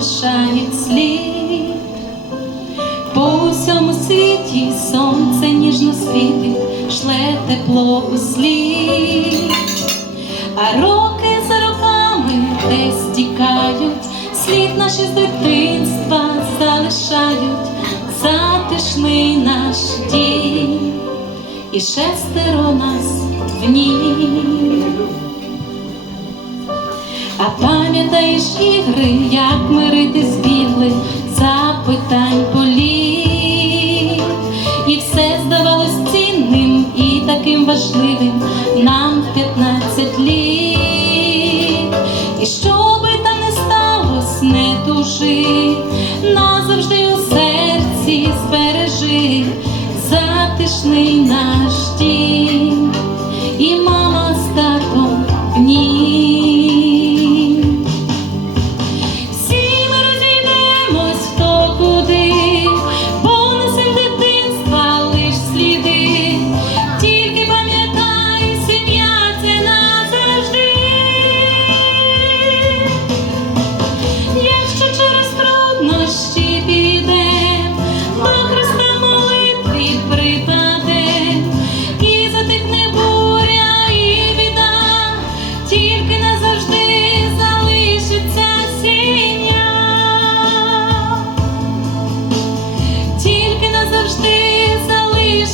залишають слід. По усьому світі сонце ніжно світить, шле тепло у слід, а роки за роками десь тікають, слід наші з дитинства залишають затишний наш дім, і шестеро нас в ній. А пам'ятаєш ігри, як ми рити збігли, запитань політ, і все здавалось цінним і таким важливим нам в 15 літ. І що би там не сталось, не тужи, назавжди у серці збережи затишний наш дім, і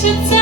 should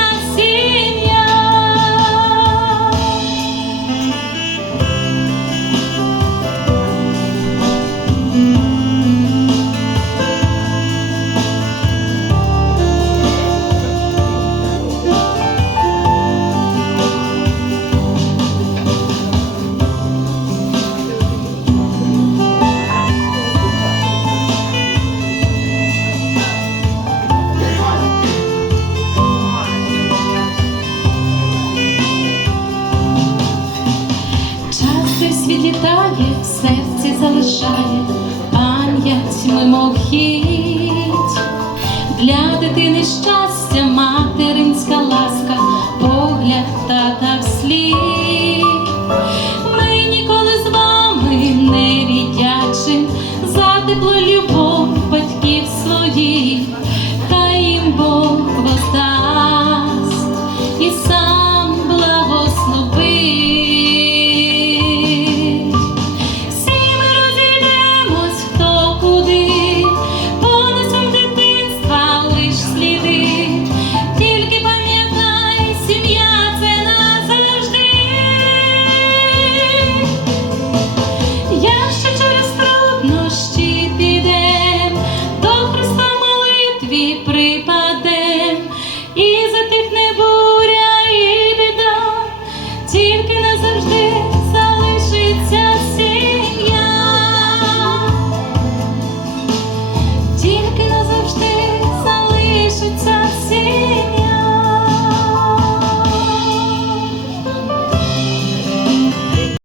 пам'ять мимохідь.